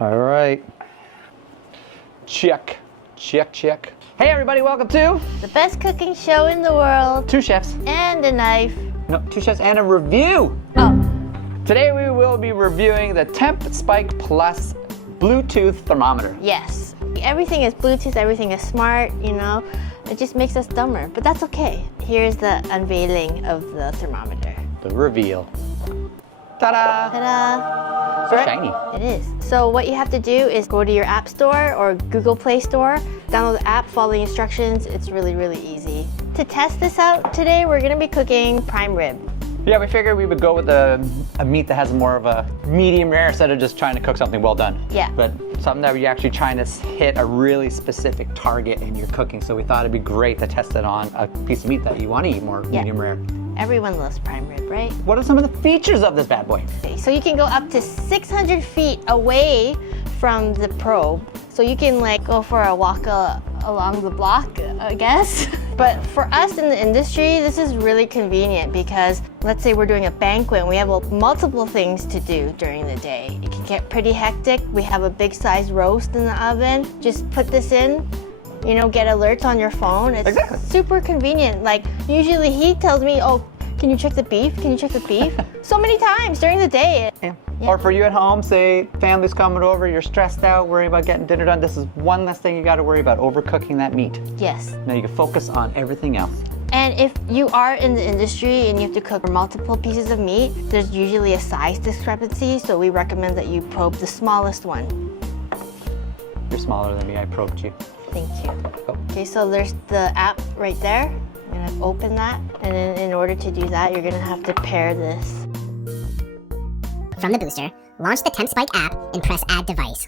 All right. Check, check, check. Hey everybody, welcome to the best cooking show in the world. 2 chefs. And a knife. No, 2 chefs and a review. Oh. Today we will be reviewing the Temp Spike Plus Bluetooth thermometer. Yes. Everything is Bluetooth, everything is smart, you know. It just makes us dumber, but that's okay. Here's the unveiling of the thermometer. The reveal. Ta-da! Ta-da! So shiny. It is. So what you have to do is go to your app store or Google Play Store, download the app, follow the instructions. It's really, really easy. To test this out today, we're gonna be cooking prime rib. Yeah, we figured we would go with a meat that has more of a medium rare instead of just trying to cook something well done. Yeah. But something that you're actually trying to hit a really specific target in your cooking. So we thought it'd be great to test it on a piece of meat that you want to eat more medium rare. Everyone loves prime rib, right? What are some of the features of this bad boy? Okay, so you can go up to 600 feet away from the probe. So you can like go for a walk along the block, I guess. But for us in the industry, this is really convenient because let's say we're doing a banquet and we have multiple things to do during the day. It can get pretty hectic. We have a big size roast in the oven. Just put this in, you know, get alerts on your phone. It's super convenient. Like usually he tells me, oh, can you check the beef? Can you check the beef? So many times during the day. Yeah. Or for you at home, say family's coming over, you're stressed out, worrying about getting dinner done. This is one less thing you got to worry about, overcooking that meat. Yes. Now you can focus on everything else. And if you are in the industry and you have to cook multiple pieces of meat, there's usually a size discrepancy, so we recommend that you probe the smallest one. You're smaller than me, I probed you. Thank you. Okay, so there's the app right there. I'm gonna open that, and then in order to do that, you're gonna have to pair this. From the booster, launch the Temp Spike app and press Add Device.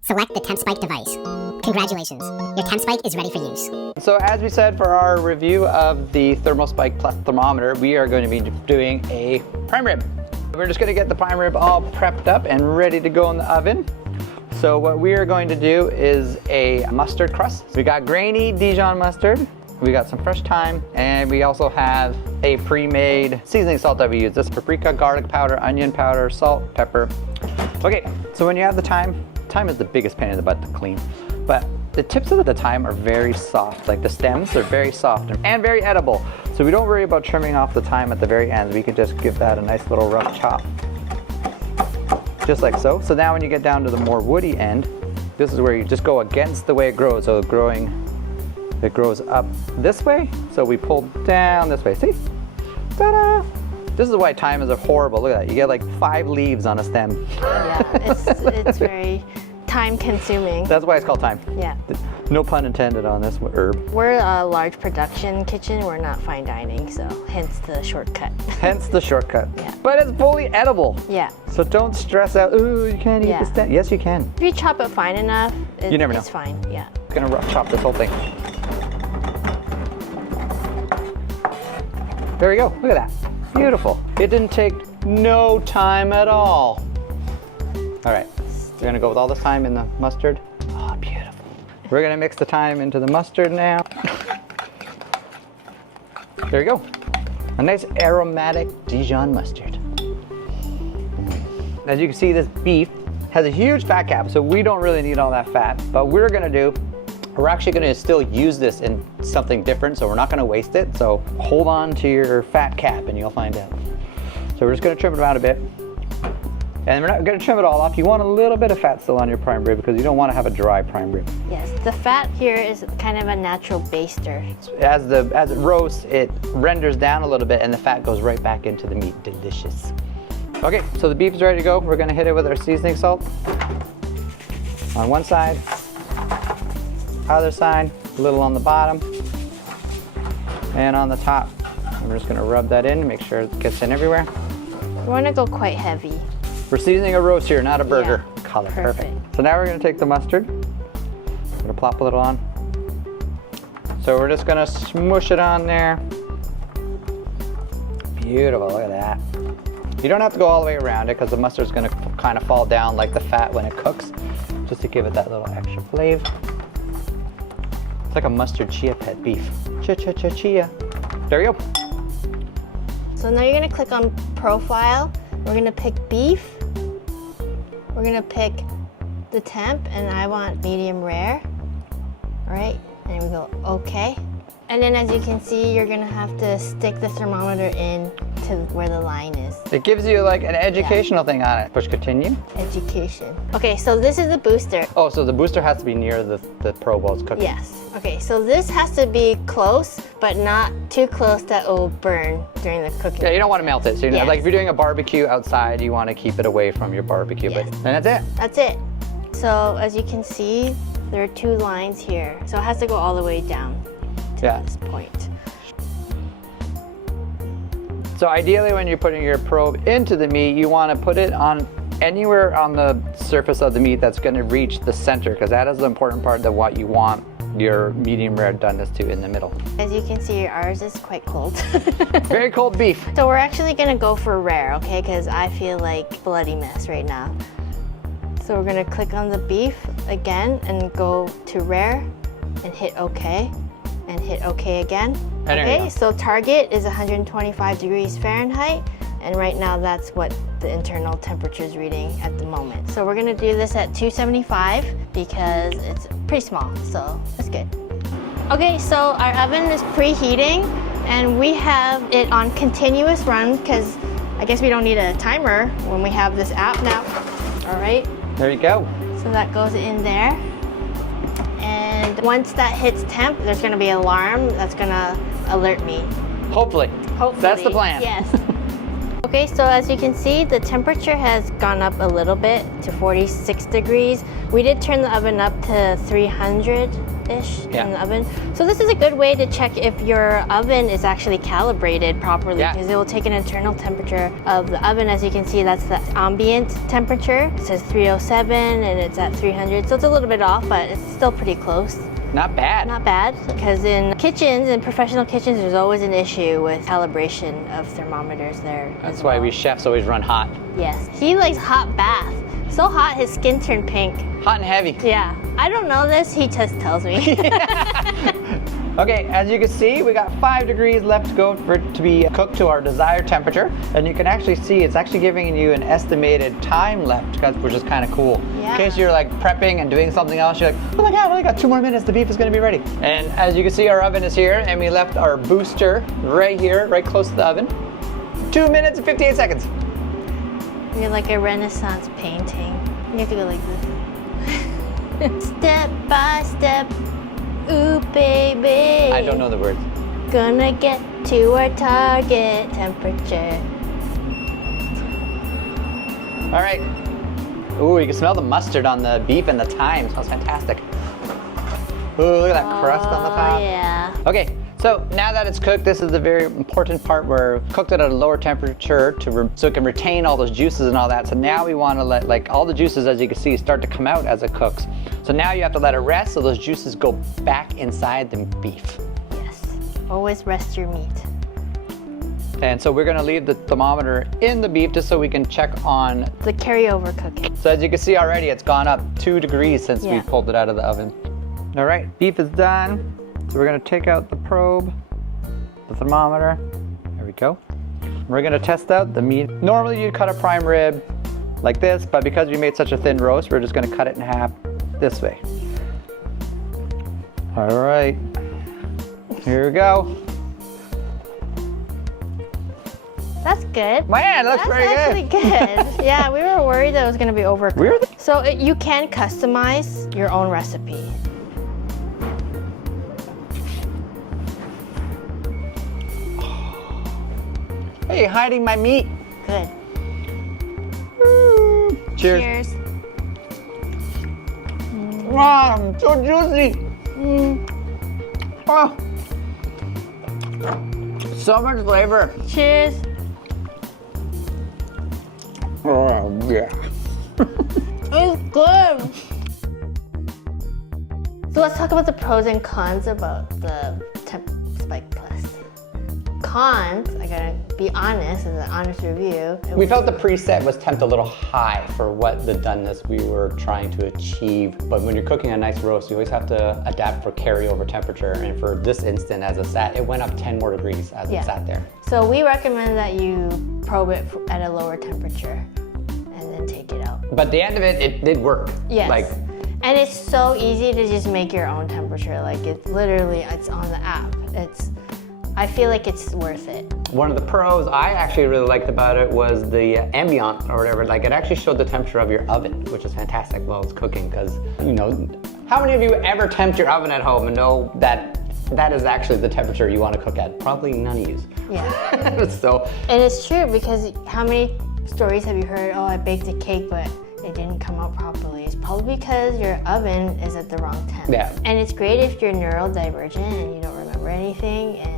Select the Temp Spike device. Congratulations, your Temp Spike is ready for use. So as we said for our review of the Thermo Spike Plus thermometer, we are going to be doing a prime rib. We're just going to get the prime rib all prepped up and ready to go in the oven. So what we are going to do is a mustard crust. We got grainy Dijon mustard. We got some fresh thyme, and we also have a pre-made seasoning salt that we use. This is paprika, garlic powder, onion powder, salt, pepper. Okay, so when you have the thyme is the biggest pain in the butt to clean, but the tips of the thyme are very soft, like the stems are very soft and very edible. So we don't worry about trimming off the thyme at the very end. We can just give that a nice little rough chop, just like so. So now when you get down to the more woody end, this is where you just go against the way it grows. So it grows up this way, so we pull down this way. See? Ta-da! This is why thyme is horrible. Look at that. You get like 5 leaves on a stem. Yeah, it's very time consuming. That's why it's called thyme. Yeah. No pun intended on this herb. We're a large production kitchen. We're not fine dining, so hence the shortcut. Hence the shortcut. Yeah. But it's fully edible. Yeah. So don't stress out, ooh, you can't eat the stem. Yes, you can. If you chop it fine enough, you never know. It's fine, yeah. I'm gonna rough chop this whole thing. There we go, look at that. Beautiful. It didn't take no time at all. All right, we're gonna go with all this thyme in the mustard. Oh, beautiful. We're gonna mix the thyme into the mustard now. There we go. A nice aromatic Dijon mustard. As you can see, this beef has a huge fat cap, so we don't really need all that fat. But we're actually gonna still use this in something different, so we're not gonna waste it. So hold on to your fat cap and you'll find out. So we're just gonna trim it around a bit. And we're not gonna trim it all off. You want a little bit of fat still on your prime rib because you don't wanna have a dry prime rib. Yes, the fat here is kind of a natural baster. As it roasts, it renders down a little bit and the fat goes right back into the meat. Delicious. Okay, so the beef is ready to go. We're gonna hit it with our seasoning salt. On one side, other side, a little on the bottom, and on the top. And we're just gonna rub that in, make sure it gets in everywhere. We wanna go quite heavy. We're seasoning a roast here, not a burger. Yeah, Color, perfect. So now we're gonna take the mustard. We're gonna plop a little on. So we're just gonna smush it on there. Beautiful, look at that. You don't have to go all the way around it because the mustard's gonna kind of fall down like the fat when it cooks, just to give it that little extra flavor. It's like a mustard chia pet beef. Chia. There you go. So now you're gonna click on profile. We're gonna pick beef. We're gonna pick the temp and I want medium rare. All right, and we go okay. And then as you can see, you're gonna have to stick the thermometer in to where the line is. It gives you like an educational thing on it. Push continue. Education. Okay, so this is the booster. Oh, so the booster has to be near the probe while it's cooking. Yes. Okay, so this has to be close, but not too close that it will burn during the cooking. Yeah, you don't want to melt it. So you know, Yes. like if you're doing a barbecue outside, you want to keep it away from your barbecue. Yes. And that's it. That's it. So as you can see, there are 2 lines here. So it has to go all the way down to this point. So ideally when you're putting your probe into the meat, you want to put it on anywhere on the surface of the meat that's going to reach the center, because that is the important part of what you want your medium rare doneness to, in the middle. As you can see, ours is quite cold. Very cold beef. So we're actually gonna go for rare, okay? Because I feel like bloody mess right now. So we're gonna click on the beef again and go to rare and hit okay and hit okay again. And there you Okay, go. so target is 125 degrees Fahrenheit, and right now that's what the internal temperature is reading at the moment. So we're gonna do this at 275 because it's pretty small, so that's good. Okay, so our oven is preheating and we have it on continuous run because I guess we don't need a timer when we have this app now. All right, There you go. so that goes in there. And once that hits temp, there's gonna be an alarm that's gonna alert me. Hopefully. Hopefully. That's the plan. Yes. Okay, so as you can see, the temperature has gone up a little bit to 46 degrees. We did turn the oven up to 300-ish in the oven. So this is a good way to check if your oven is actually calibrated properly, because it will take an internal temperature of the oven. As you can see, that's the ambient temperature. It says 307 and it's at 300. So it's a little bit off, but it's still pretty close. Not bad. Not bad, because in kitchens, in professional kitchens, there's always an issue with calibration of thermometers there. That's why we chefs always run hot. Yes. He likes hot bath. So hot, his skin turned pink. Hot and heavy. Yeah. I don't know this, he just tells me. Okay, as you can see, we got 5 degrees left to go for it to be cooked to our desired temperature. And you can actually see it's actually giving you an estimated time left, which is kind of cool. Yeah. In case you're like prepping and doing something else, you're like, oh my God, I only got 2 more minutes, the beef is gonna be ready. And as you can see, our oven is here and we left our booster right here, right close to the oven. 2 minutes and 58 seconds. You're like a Renaissance painting. You have to go like this. Step by step, ooh baby. I don't know the words. Gonna get to our target temperature. All right. Ooh, you can smell the mustard on the beef and the thyme. It smells fantastic. Ooh, look at that crust on the top. Oh yeah. Okay, so now that it's cooked, this is the very important part where cooked it at a lower temperature so it can retain all those juices and all that. So now we want to let like all the juices, as you can see, start to come out as it cooks. So now you have to let it rest so those juices go back inside the beef. Yes. Always rest your meat. And so we're gonna leave the thermometer in the beef just so we can check on. The carryover cooking. So as you can see already, it's gone up 2 degrees since we pulled it out of the oven. All right, beef is done. So we're gonna take out the probe, the thermometer. There we go. We're gonna test out the meat. Normally you'd cut a prime rib like this, but because we made such a thin roast, we're just gonna cut it in half this way. All right, here we go. That's good. Man, it looks That's very actually good. Yeah, we were worried that it was going to be overcooked. So you can customize your own recipe. Hey, hiding my meat. Good. Cheers. Cheers. Wow, so juicy. Oh. So much flavor. Cheers. Oh, yeah. It's good. So let's talk about the pros and cons about the Temp Spike Plus. Cons, I gotta be honest, as an honest review. We felt the preset was temped a little high for what the doneness we were trying to achieve. But when you're cooking a nice roast, you always have to adapt for carryover temperature. And for this instant, as it sat, it went up 10 more degrees as it sat there. So we recommend that you probe it at a lower temperature. And then take it out. But the end of it, it did work. Yes. Like, and it's so easy to just make your own temperature. Like it's literally, it's on the app. I feel like it's worth it. one of the pros I actually really liked about it was the ambient or whatever. Like it actually showed the temperature of your oven, which is fantastic while it's cooking, because, you know, how many of you ever tempt your oven at home and know that that is actually the temperature you want to cook at? Probably none of you. Yeah. So. And it's true, because how many stories have you heard, oh, I baked a cake, but it didn't come out properly? It's probably because your oven is at the wrong temp. Yeah. And it's great if you're neurodivergent and you don't remember anything, and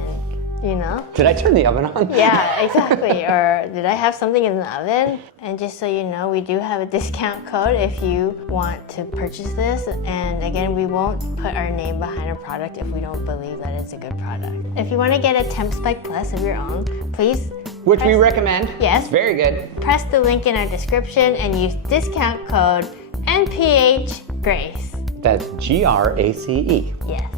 you know. Did I turn the oven on? Yeah, exactly. Or did I have something in the oven? And just so you know, we do have a discount code if you want to purchase this. And again, we won't put our name behind a product if we don't believe that it's a good product. If you want to get a Temp Spike Plus of your own, please. Which we recommend. Yes. It's very good. Press the link in our description and use discount code NPHGRACE. That's GRACE. Yes.